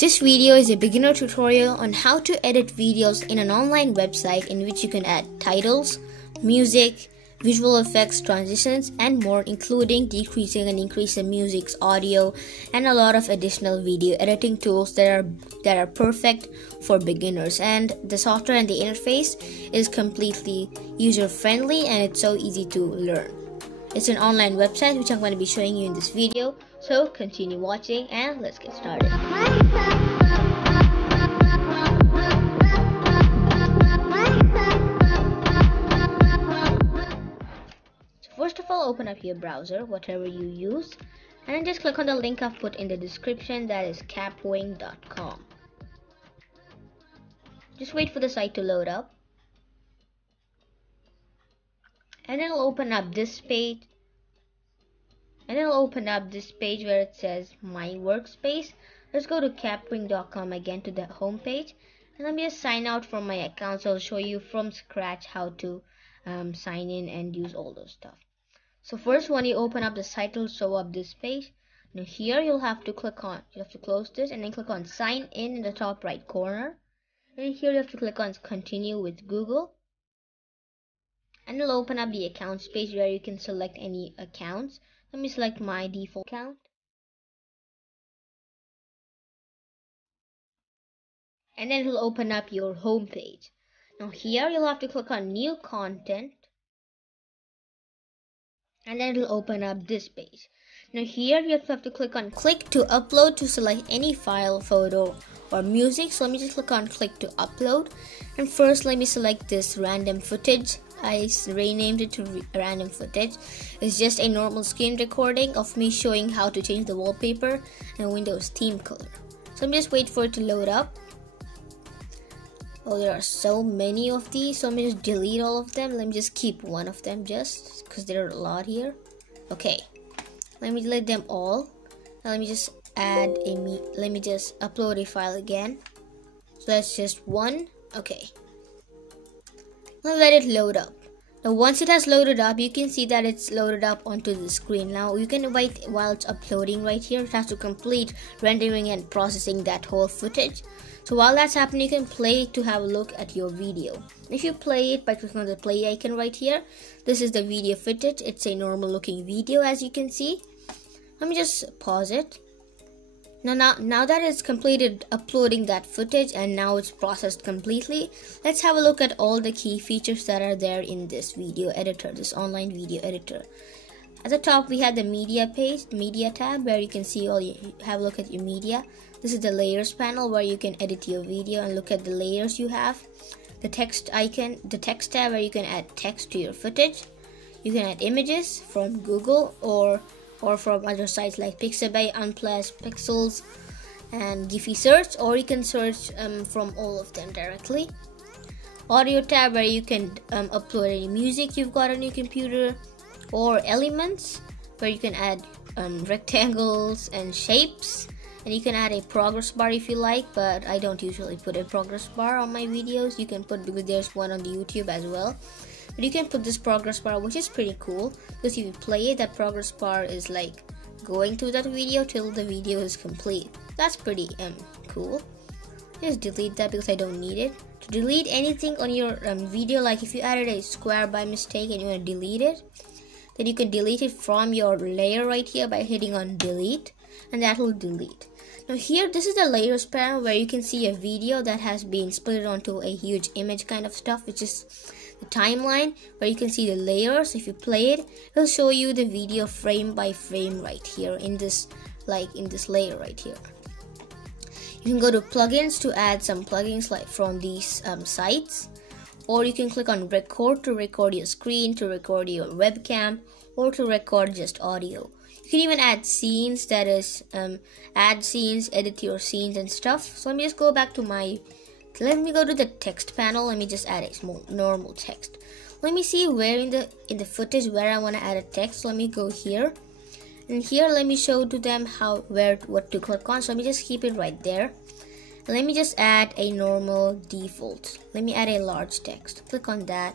This video is a beginner tutorial on how to edit videos in an online website in which you can add titles, music, visual effects, transitions, and more, including decreasing and increasing music's audio and a lot of additional video editing tools that are perfect for beginners. And the software and the interface is completely user-friendly and it's so easy to learn. It's an online website which I'm going to be showing you in this video. So continue watching and let's get started. So first of all, open up your browser, whatever you use, and then just click on the link I've put in the description, that is kapwing.com. Just wait for the site to load up. And it'll open up this page. And it'll open up this page where it says My Workspace. Let's go to kapwing.com again to the home page. And let me just sign out from my account. So I'll show you from scratch how to sign in and use all those stuff. So first, when you open up the site, it'll show up this page. Now here you'll have to close this and then click on Sign in the top right corner. And here you have to click on Continue with Google. And it'll open up the accounts page where you can select any accounts. Let me select my default account. And then it'll open up your home page. Now here you'll have to click on New Content. And then it'll open up this page. Now here you have to click on Click to Upload to select any file, photo, or music. So let me just click on Click to Upload. And first let me select this random footage. I renamed it to random footage. It's just a normal screen recording of me showing how to change the wallpaper and Windows theme color. So I'm just wait for it to load up. Oh, there are so many of these, so I'm gonna just delete all of them. Let me just keep one of them just because there are a lot here. Okay, let me delete them all. Now let me just upload a file again. So that's just one. Okay. Now let it load up. Now once it has loaded up, you can see that it's loaded up onto the screen. Now you can wait while it's uploading right here. It has to complete rendering and processing that whole footage. So while that's happening, you can play to have a look at your video. If you play it by clicking on the play icon right here, this is the video footage. It's a normal looking video, as you can see. Let me just pause it. Now that it's completed uploading that footage and now it's processed completely, let's have a look at all the key features that are there in this video editor, this online video editor. At the top we have the media page, media tab, where you can see have a look at your media. This is the layers panel where you can edit your video and look at the layers you have. The text icon, the text tab where you can add text to your footage. You can add images from Google or from other sites like Pixabay, Unplus, Pixels, and Giphy Search, or you can search from all of them directly. Audio tab where you can upload any music you've got on your computer, or elements where you can add rectangles and shapes, and you can add a progress bar if you like, but I don't usually put a progress bar on my videos. You can put, because there's one on the YouTube as well. But you can put this progress bar, which is pretty cool, because if you play it, that progress bar is like going through that video till the video is complete. That's pretty cool. Just delete that because I don't need it. To delete anything on your video, like if you added a square by mistake and you want to delete it, then you can delete it from your layer right here by hitting on delete, and that will delete. Now here, this is the layers panel where you can see a video that has been split onto a huge image kind of stuff, which is the timeline where you can see the layers. If you play it, it'll show you the video frame by frame right here in this layer right here. You can go to plugins to add some plugins like from these sites, or you can click on record to record your screen, to record your webcam, or to record just audio. You can even add scenes, that is add scenes, edit your scenes and stuff. So let me just go back to let me go to the text panel. Let me just add a small normal text. Let me see where in the footage where I want to add a text. So let me go here, and here let me show to them what to click on. So let me just keep it right there, and let me just add a normal default. Let me add a large text. Click on that,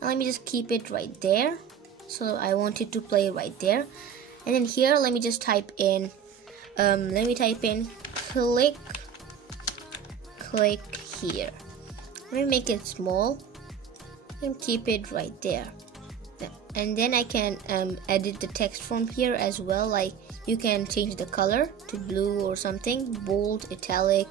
and let me just keep it right there. So I want it to play right there, and then here let me just type in click click here. Let me make it small and keep it right there. And then I can edit the text from here as well. Like you can change the color to blue or something, bold, italic.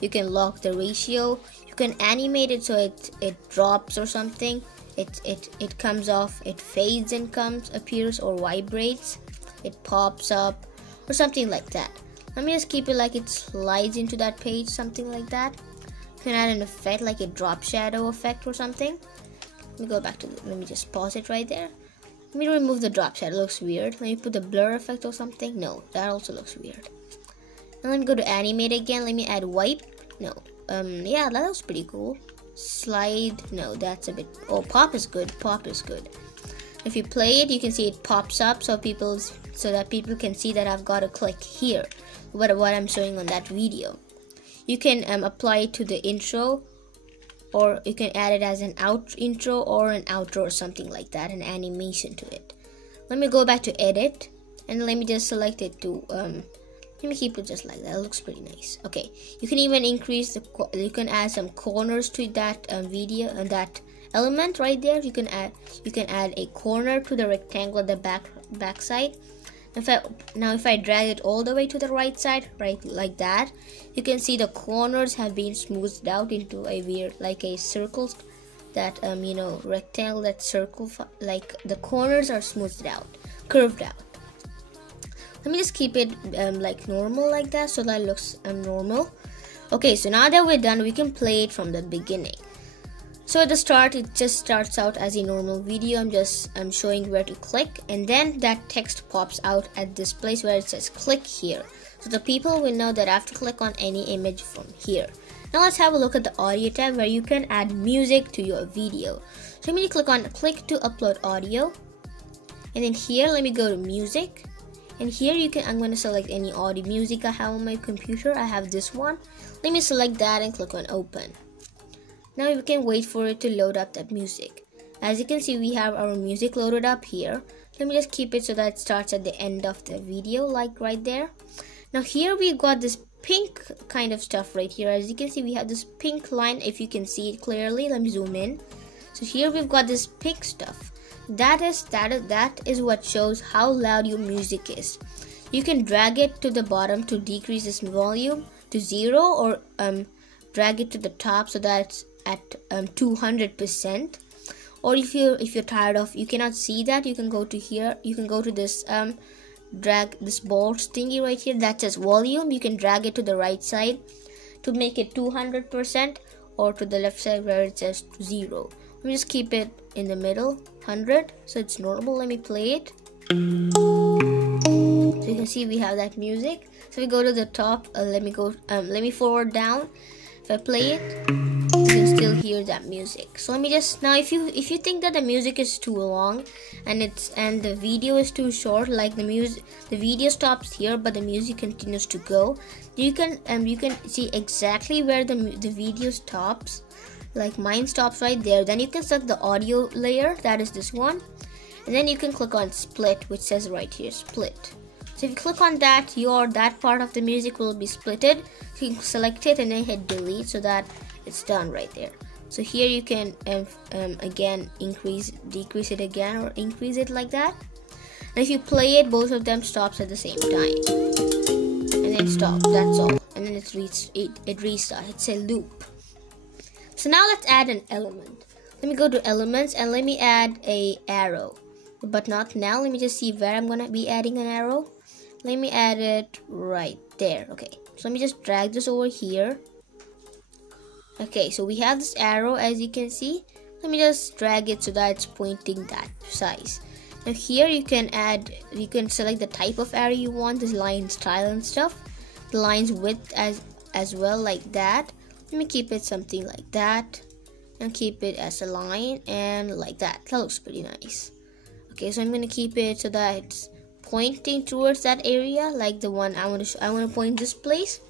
You can lock the ratio. You can animate it so it drops or something. It comes off, it fades and appears or vibrates. It pops up or something like that. Let me just keep it like it slides into that page, something like that. You can add an effect like a drop shadow effect or something. Let me go back to let me just pause it right there. Let me remove the drop shadow, it looks weird. Let me put the blur effect or something. No, that also looks weird. And let me go to animate again. Let me add wipe. No. Yeah, that looks pretty cool. Slide. No, that's a bit. Oh, pop is good. Pop is good. If you play it, you can see it pops up so that people can see that I've got to click here. What I'm showing on that video. You can apply it to the intro, or you can add it as an intro or an outro or something like that, an animation to it. Let me go back to edit and let me just select it to let me keep it just like that. It looks pretty nice. Okay, you can even increase you can add some corners to that video and that element right there. You can add a corner to the rectangle at the back side. If I drag it all the way to the right side, right like that, you can see the corners have been smoothed out into a weird, like a circle, that rectangle, that circle, like the corners are smoothed out, curved out. Let me just keep it like normal like that, so that it looks normal. Okay, so now that we're done, we can play it from the beginning. So at the start, it just starts out as a normal video. I'm showing where to click, and then that text pops out at this place where it says click here. So the people will know that I have to click on any image from here. Now let's have a look at the audio tab where you can add music to your video. So I'm going to click to upload audio, and then here let me go to music, and here I'm going to select any audio music I have on my computer. I have this one. Let me select that and click on open. Now we can wait for it to load up that music. As you can see, we have our music loaded up here. Let me just keep it so that it starts at the end of the video, like right there. Now here we've got this pink kind of stuff right here. As you can see, we have this pink line. If you can see it clearly, let me zoom in. So here we've got this pink stuff. That is what shows how loud your music is. You can drag it to the bottom to decrease this volume to 0, or drag it to the top so that it's at 200%. Or if you're tired of, you cannot see that, you can go to here, you can go to this drag this ball thingy right here that says volume. You can drag it to the right side to make it 200%, or to the left side where it says 0. Let me just keep it in the middle, 100, so it's normal. Let me play it. So you can see we have that music. So we go to the top. Let me forward down. If I play it, you can still hear that music. So let me just, now if you think that the music is too long and the video is too short, like the video stops here but the music continues to go, you can see exactly where the video stops. Like mine stops right there. Then you can select the audio layer, that is this one, and then you can click on split, which says right here split. So if you click on that, that part of the music will be splitted. So you can select it and then hit delete so that it's done right there. So here you can again decrease it again, or increase it like that. And if you play it, both of them stops at the same time, and then stop. That's all. And then it restarts. It's a loop. So now let's add an element. Let me go to elements and let me add a arrow. But not now. Let me just see where I'm gonna be adding an arrow. Let me add it right there. Okay, so let me just drag this over here. Okay, so we have this arrow, as you can see. Let me just drag it so that it's pointing that size. Now here you can select the type of arrow you want, this line style and stuff. The line's width as well, like that. Let me keep it something like that, and keep it as a line and like that. That looks pretty nice. Okay, so I'm gonna keep it so that it's pointing towards that area, like the one I want to point this place.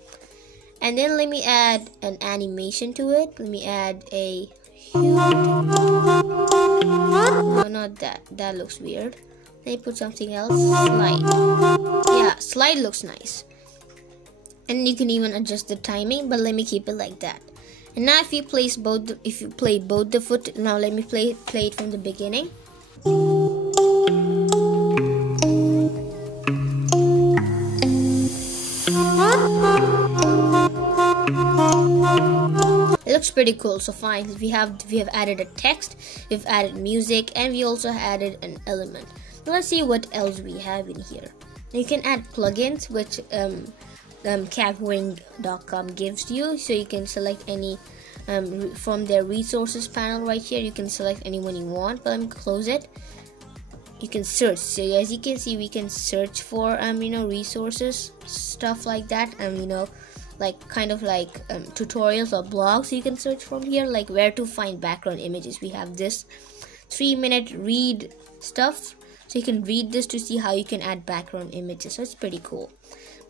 And then let me add an animation to it. Let me add a no, not that. That looks weird. Let me put something else. Slide. Yeah, slide looks nice. And you can even adjust the timing, but let me keep it like that. And now if you play both the foot, now let me play it from the beginning. It looks pretty cool. So fine, we have added a text, we've added music, and we also added an element. Now let's see what else we have in here. Now you can add plugins, which Kapwing.com gives you. So you can select any from their resources panel right here. You can select anyone you want, but let me close it. You can search. So as you can see, we can search for resources, stuff like that, like tutorials or blogs. So you can search from here, like where to find background images. We have this 3-minute read stuff, so you can read this to see how you can add background images. So it's pretty cool.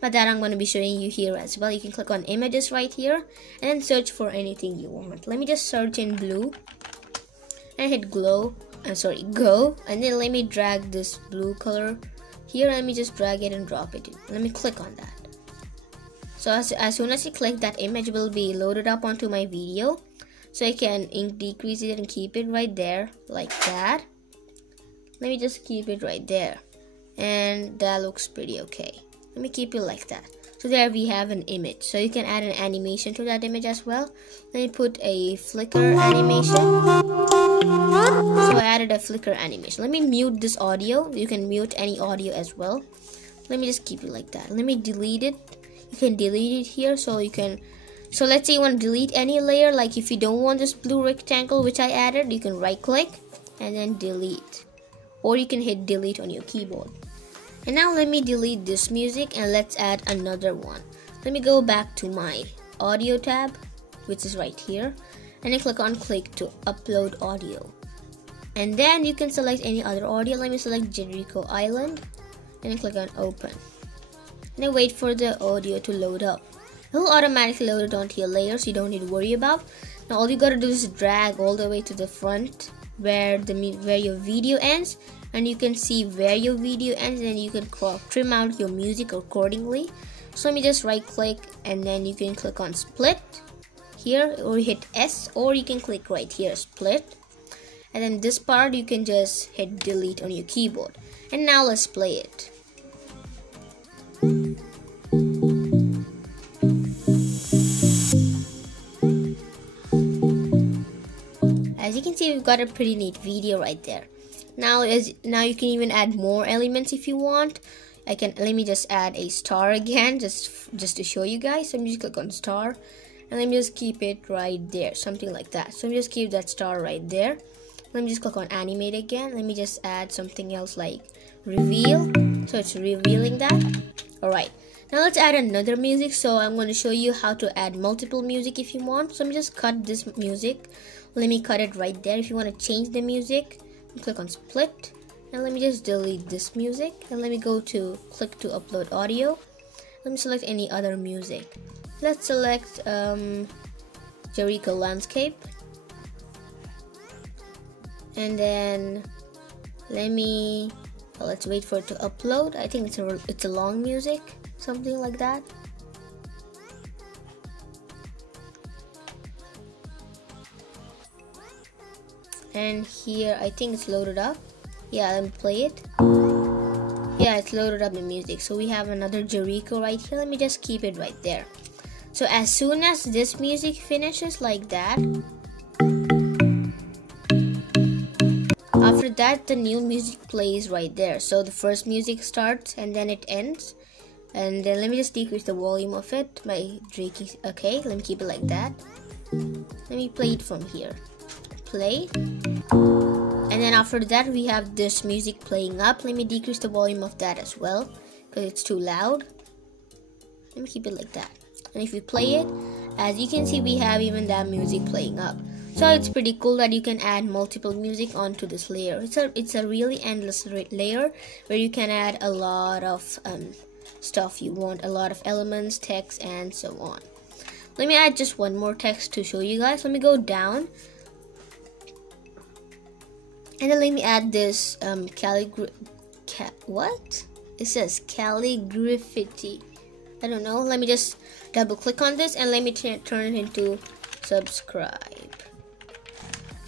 But that I'm going to be showing you here as well. You can click on images right here and then search for anything you want. Let me just search in blue and hit go, and then let me drag this blue color here. Let me just drag it and drop it in. Let me click on that. So as soon as you click, that image will be loaded up onto my video. So I can decrease it and keep it right there like that. Let me just keep it right there, and that looks pretty okay. Let me keep it like that. So there we have an image. So you can add an animation to that image as well. Let me put a flicker animation. So I added a flicker animation. Let me mute this audio. You can mute any audio as well. Let me just keep it like that. Let me delete it. You can delete it here. So let's say you want to delete any layer. Like if you don't want this blue rectangle which I added, you can right click and then delete. Or you can hit delete on your keyboard. And now let me delete this music and let's add another one. Let me go back to my audio tab, which is right here, and then click to upload audio. And then you can select any other audio. Let me select Jericho Island and then click on open. And then wait for the audio to load up. It will automatically load it onto your layer, so you don't need to worry about. Now all you gotta do is drag all the way to the front where your video ends, and you can see where your video ends, and you can trim out your music accordingly. So let me just right click and then you can click on split here, or hit S, or you can click right here, split, and then this part you can just hit delete on your keyboard. And now let's play it. As you can see, we've got a pretty neat video right there. Now you can even add more elements if you want. Let me just add a star again, just to show you guys. So let me just click on star and let me just keep it right there, something like that. So let me just keep that star right there. Let me just click on animate again. Let me just add something else like reveal, so it's revealing that. Alright, now let's add another music. So I'm going to show you how to add multiple music if you want. So let me just cut this music. Let me cut it right there. If you want to change the music, click on split, and let me just delete this music, and let me go to click to upload audio. Let me select any other music. Let's select Jericho Landscape, and then let's wait for it to upload. I think it's a long music, something like that. And here I think it's loaded up. Yeah, let me play it. Yeah, it's loaded up the music. So we have another Jericho right here. Let me just keep it right there. So as soon as this music finishes like that, after that the new music plays right there. So the first music starts and then it ends. And then let me just decrease the volume of it by dragging. Okay, let me keep it like that. Let me play it from here. Play, and then after that we have this music playing up. Let me decrease the volume of that as well because it's too loud. Let me keep it like that, and if you play it, as you can see, we have even that music playing up. So it's pretty cool that you can add multiple music onto this layer. It's a really endless layer where you can add a lot of stuff you want, a lot of elements, text, and so on. Let me add just one more text to show you guys. Let me go down. And then let me add this what? It says calligraphy. I don't know. Let me just double click on this and let me turn it into subscribe.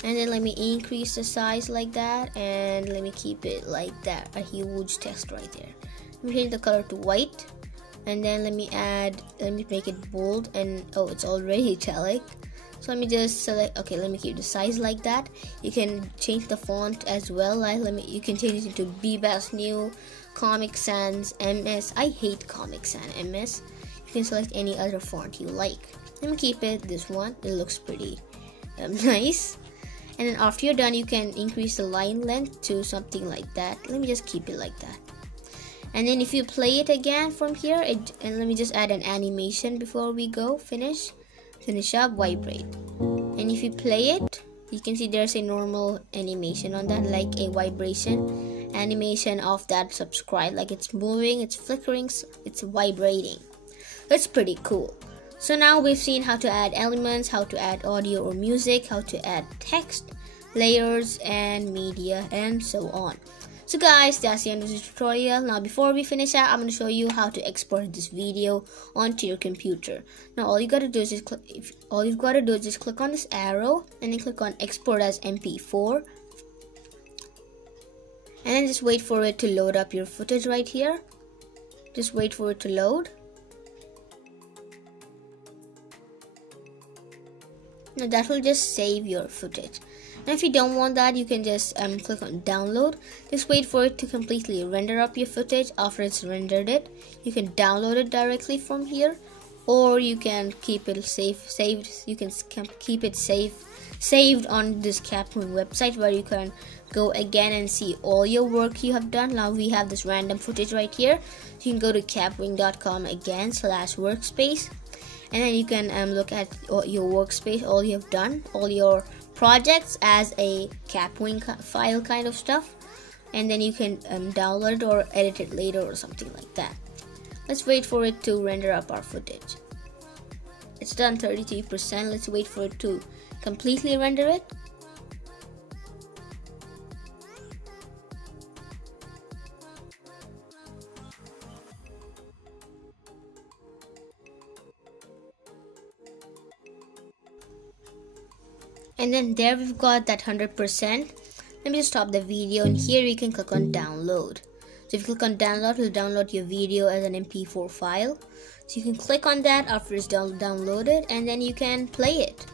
And then let me increase the size like that, and let me keep it like that, a huge text right there. Let me change the color to white, and then let me make it bold, and oh, it's already italic. So let me just select, okay, let me keep the size like that. You can change the font as well, like you can change it into Bebas New, Comic Sans, MS. I hate Comic Sans, MS. You can select any other font you like. Let me keep it this one, it looks pretty nice. And then after you're done, you can increase the line length to something like that. Let me just keep it like that. And then if you play it again from here, and let me just add an animation before we go finish up, vibrate. And if you play it, you can see there's a normal animation on that, like a vibration animation of that subscribe, like it's moving, it's flickering, it's vibrating. That's pretty cool. So now we've seen how to add elements, how to add audio or music, how to add text, layers, and media, and so on. So guys, that's the end of this tutorial. Now before we finish out, I'm going to show you how to export this video onto your computer. Now all you got to do is just click on this arrow, and then click on export as MP4. And then just wait for it to load up your footage right here. Just wait for it to load. Now that will just save your footage. Now if you don't want that, you can just click on download. Just wait for it to completely render up your footage. After it's rendered it, you can download it directly from here, or you can keep it saved. You can keep it saved on this Kapwing website, where you can go again and see all your work you have done. Now we have this random footage right here. So you can go to kapwing.com again /workspace. And then you can look at your workspace, all you have done, all your projects as a Kapwing file kind of stuff. And then you can download it or edit it later or something like that. Let's wait for it to render up our footage. It's done 33%. Let's wait for it to completely render it. And then there we've got that 100%. Let me just stop the video, and here you can click on download. So if you click on download, it'll download your video as an MP4 file. So you can click on that after it's downloaded, and then you can play it.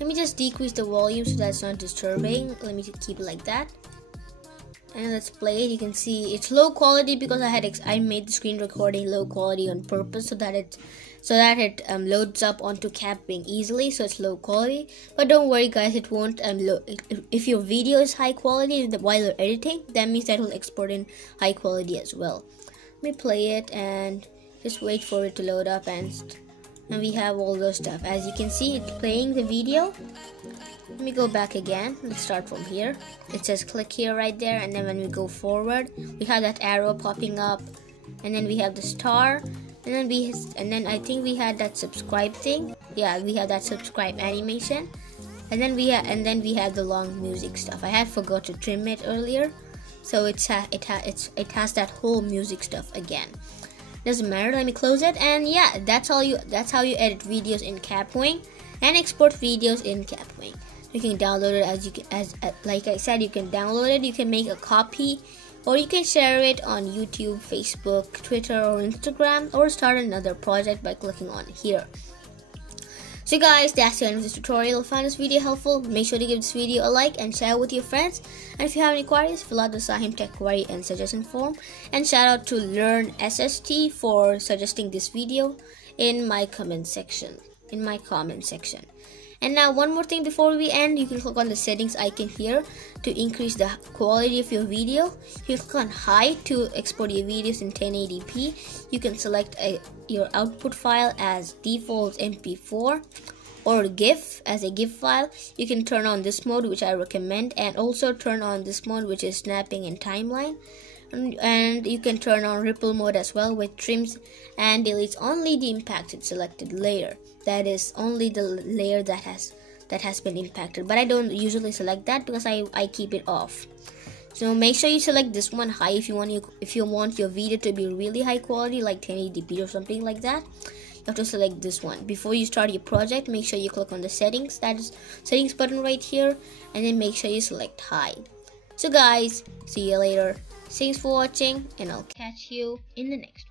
Let me just decrease the volume so that's not disturbing. Let me just keep it like that. And let's play it. You can see it's low quality because I made the screen recording low quality on purpose so that it loads up onto Kapwing easily, so it's low quality. But don't worry guys, it won't if your video is high quality while you're editing, that means that will export in high quality as well. Let me play it and just wait for it to load up, and we have all those stuff. As you can see, it's playing the video. Let me go back again. Let's start from here. It says click here right there, and then when we go forward, we have that arrow popping up, and then we have the star, and then I think we had that subscribe thing. Yeah, we have that subscribe animation, and then we have the long music stuff. I had forgot to trim it earlier, so it has that whole music stuff again. Doesn't matter. Let me close it, and yeah, that's how you edit videos in Kapwing and export videos in Kapwing. You can download it like I said, you can download it, you can make a copy, or you can share it on YouTube, Facebook, Twitter, or Instagram, or start another project by clicking on here. So guys, that's the end of this tutorial. If you found this video helpful, make sure to give this video a like and share with your friends. And if you have any queries, fill out the SahimTech query and suggestion form. And shout out to Learn SST for suggesting this video in my comment section. And now one more thing before we end, you can click on the settings icon here to increase the quality of your video. You click on high to export your videos in 1080p. You can select your output file as default MP4 or GIF as a GIF file. You can turn on this mode, which I recommend, and also turn on this mode, which is snapping and timeline. And you can turn on ripple mode as well, which trims and deletes only the impacted selected layer. That is only the layer that has been impacted, but I don't usually select that because I keep it off. So make sure you select this one high if you want your video to be really high quality, like 1080p or something like that. you have to select this one. Before you start your project, make sure you click on the settings, that is settings button right here, and then make sure you select hide. So guys, see you later. Thanks for watching, and I'll catch you in the next one.